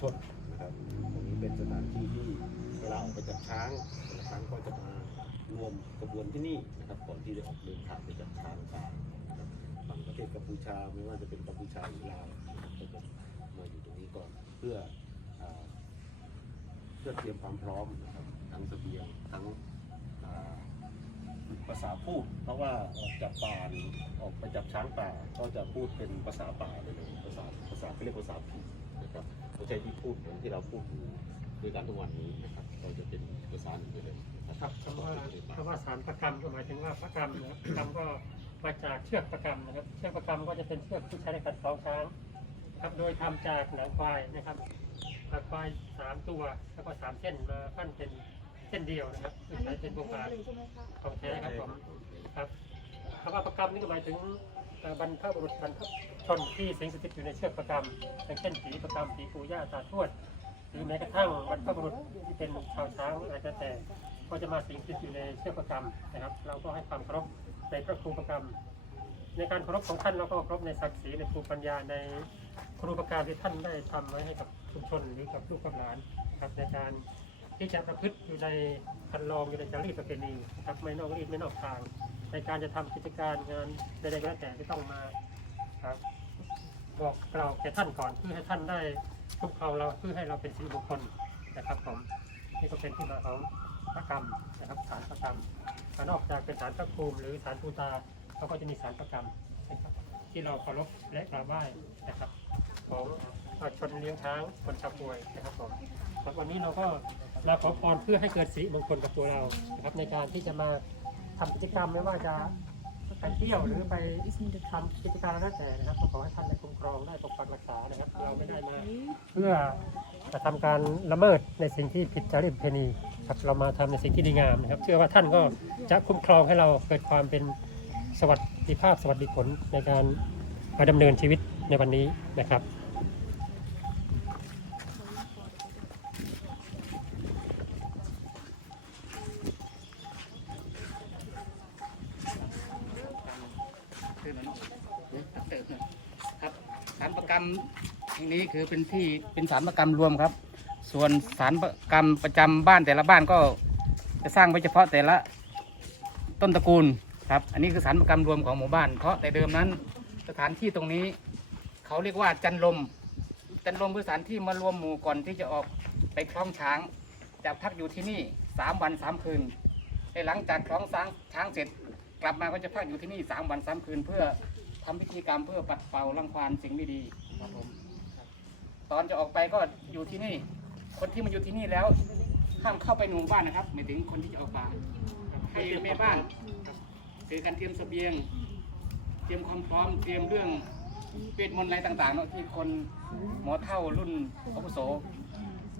ชนนะครับตรงนี้เป็นสถานที่ที่เวลาออกไปจับช้างแต่ละครั้งก็จะมารวมกระบวนที่นี่นะครับก่อนที่จะออกเดินทางไปจับช้างป่าบฝั่งประเทศกัมพูชาไม่ว่าจะเป็นกัมพูชาหรือลาวก็จะมาอยู่ตรงนี้ก่อนเพื่ออเพื่อเตรียมความพร้อมนะครับทั้งเสบียงทั้งภาษาพูด เพราะว่าออกจากป่าอออกไปจับช้างป่าก็จะพูดเป็นภาษาป่าเลยภาษาภาษาเขาเรียกภาษาผี นะครับไม่ใช่ที่พูดเหมือนที่เราพูดอยู่ด้วยกันทุกวันนี้นะครับเราจะเป็นภาษาหนึ่งไปเลยนะครับคำว่าคำว่าสารประกรรมก็หมายถึงว่าประกรรมนะครับประกรรมก็มาจากเชือกประกรรมนะครับเชือกประกรรมก็จะเป็นเชือกที่ใช้ในการคล้องช้างครับโดยทำจากหนังควายนะครับหนังควายสามตัวแล้วก็สามเส้นมาปั้นเป็นเส้นเดียวนะครับซึ่งใช้เป็นโบราณใช่ไหมคะของแท้ครับผมครับคำว่าประกรรมนี่ก็หมายถึงเอ่อ บรรพบุรุษบรรพชนที่สิงสถิตอยู่ในเชือกประกรรมอย่างเช่นผีประกรรมผีปู่ย่าตาทวด หรือแม้กระทั่งบรรพบุรุษที่เป็นชาวช้างอาจจะแต่ก็จะมาสิงสถิตอยู่ในเชือกประกรรมนะครับ เราก็ให้ความเคารพในพระครูประกรรมในการเคารพของท่านเราก็เคารพในศักดิ์ศรีในภูมิปัญญาในครูประการที่ท่านได้ทำไว้ให้กับชุมชนหรือกับลูกกับหลานครับในการ ที่จะประพฤติอยู่ในคันลองอยู่ในจารีตประเพณีนะครับไม่นอกรีดไม่นอกทาง ในการจะทำกิจการงานใดๆก็แล้วแต่ที่ต้องมาครับบอกกล่าวแก่ท่านก่อนเพื่อให้ท่านได้คุ้มครองเราเพื่อให้เราเป็นสิริมงคลนะครับผมนี่ก็เป็นที่มาของพระกรรมนะครับสารพระกรรมนอกจากเป็นสารพระภูมิหรือสารปูตาเขาก็จะมีสารประกรรมนะครับที่เราเคารพและกราบไหว้นะครับของชนเลี้ยงช้างคนชาวป่วยนะครับผมวันนี้เราก็ มาขอพรเพื่อให้เกิดสิริมงคลกับตัวเรานะครับในการที่จะมาทำกิจกรรมไม่ว่าจะไปเที่ยวหรือไปทำกิจการแล้วแต่นะครับขอให้ท่านได้คุ้มครองได้ปกปักรักษานะครับ เราไม่ได้มาเพื่อจะทำการละเมิดในสิ่งที่ผิดจรีตประเพณีครับเรามาทำในสิ่งที่ดีงามนะครับ เชื่อว่าท่านก็จะคุ้มครองให้เราเกิดความเป็นสวัสดิภาพสวัสดิผลในการมาดำเนินชีวิตในวันนี้นะครับ ครับสารประกรรมแห่งนี้คือเป็นที่เป็นสารประกรรมรวมครับ ส่วนสารประกรรมประจำบ้านแต่ละบ้านก็จะสร้างไว้เฉพาะแต่ละต้นตระกูลครับ อันนี้คือสารประกรรมรวมของหมู่บ้าน เพราะแต่เดิมนั้นสถานที่ตรงนี้ เขาเรียกว่าจันลม จันลมคือสถานที่มารวมหมู่ก่อนที่จะออกไปคล้องช้างจะพักอยู่ที่นี่สามวันสามคืนหลังจากคล้องช้างช้างเสร็จ กลับมาก็จะพักอยู่ที่นี่สามวันสามคืน เพื่อ ทำพิธีกรรมเพื่อปัดเป่ารังควานสิ่งไม่ดีครับผมครับตอนจะออกไปก็อยู่ที่นี่ คนที่มาอยู่ที่นี่แล้วห้ามเข้าไปในหมู่บ้านนะครับหมายถึงคนที่จะออกป่าให้แม่บ้านเตรียมการเตรียมเสบียง เตรียมความพร้อมเตรียมเรื่องเวทมนต์อะไรต่างๆเนาะที่คนหมอเท่ารุ่นอาวุโส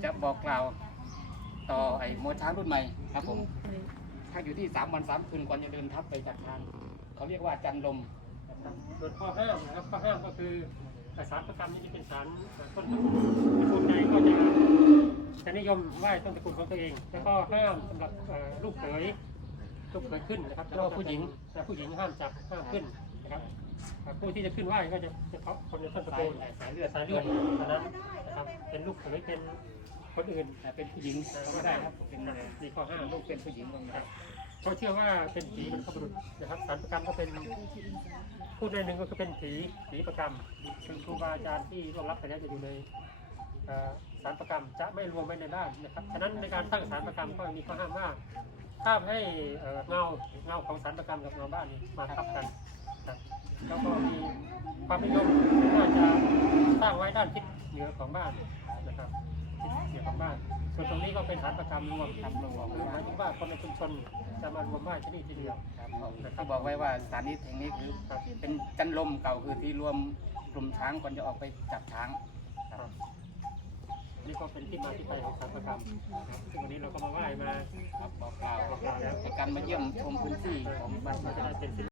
จะบอกกล่าวต่อไอ้หมอช้างรุ่นใหม่ครับผมถ้าอยู่ที่สามวันสามคืนก่อนจะเดินทัพไปจากทาง เขาเรียกว่าจันลม ส่วนข้อห้ามนะครับข้อห้ามก็คือสารประกรรมนี้จะเป็นสารต้นตระกูลตระกูลใดก็จะจะนิยมไหว้ต้นตระกูลของตัวเอง แล้วก็ห้ามสำหรับเอ่อลูกเขยลูกเขยขึ้นนะครับแล้วก็ผู้หญิงแต่ผู้หญิงห้ามจับห้ามขึ้นนะครับอ่าผู้ที่จะขึ้นไหว้ก็จะเฉพาะคนในต้นตระกูลสายเลือดสายเลือดเท่านั้นนะครับเป็นลูกเขยเป็นคนอื่นแต่เป็นผู้หญิงก็ได้ครับเป็นอะไรมีข้อห้ามลูกเป็นผู้หญิงก็ได้ เขาเชื่อว่าเป็นผีบรรพบุรุษนะครับสารประกรรมก็เป็นพูดในหนึ่งก็คือเป็นผีผีประกรรมคือครูบาอาจารย์ที่ร่วงรับไปแล้วจะอยู่ในสารประกรรมจะไม่รวมไว้ในบ้านนะครับฉะนั้นในการตั้งสารประกรรมก็มีข้อห้ามว่าห้ามให้เงาเงาของสารประกรรมกับเงาบ้านนี่มาทับกันนะแล้วก็มีความนิยมว่าจะสร้างไว้ด้านทิศเหนือของบ้านนะครับ เหนือของบ้านส่วนตรงนี้ก็เป็นสารประกรรมรวมครับรวมคือหมายถึงว่าคนในชุมชนจะมารวมไหว้ที่นี่ทีเดียวครับเขาบอกไว้ว่าสถานนี้แห่งนี้คือเป็นจันลมเก่าคือที่รวมกลุ่มช้างก่อนจะออกไปจับช้างครับนี่ก็เป็นที่มาที่ไปของสารประกรรมนะครับซึ่งวันนี้เราก็มาไหว้มาครับบอกกล่าวบอกกล่าวแล้วในการมาเยี่ยมชมพื้นที่ของบ้านมันจะได้เป็นสิริ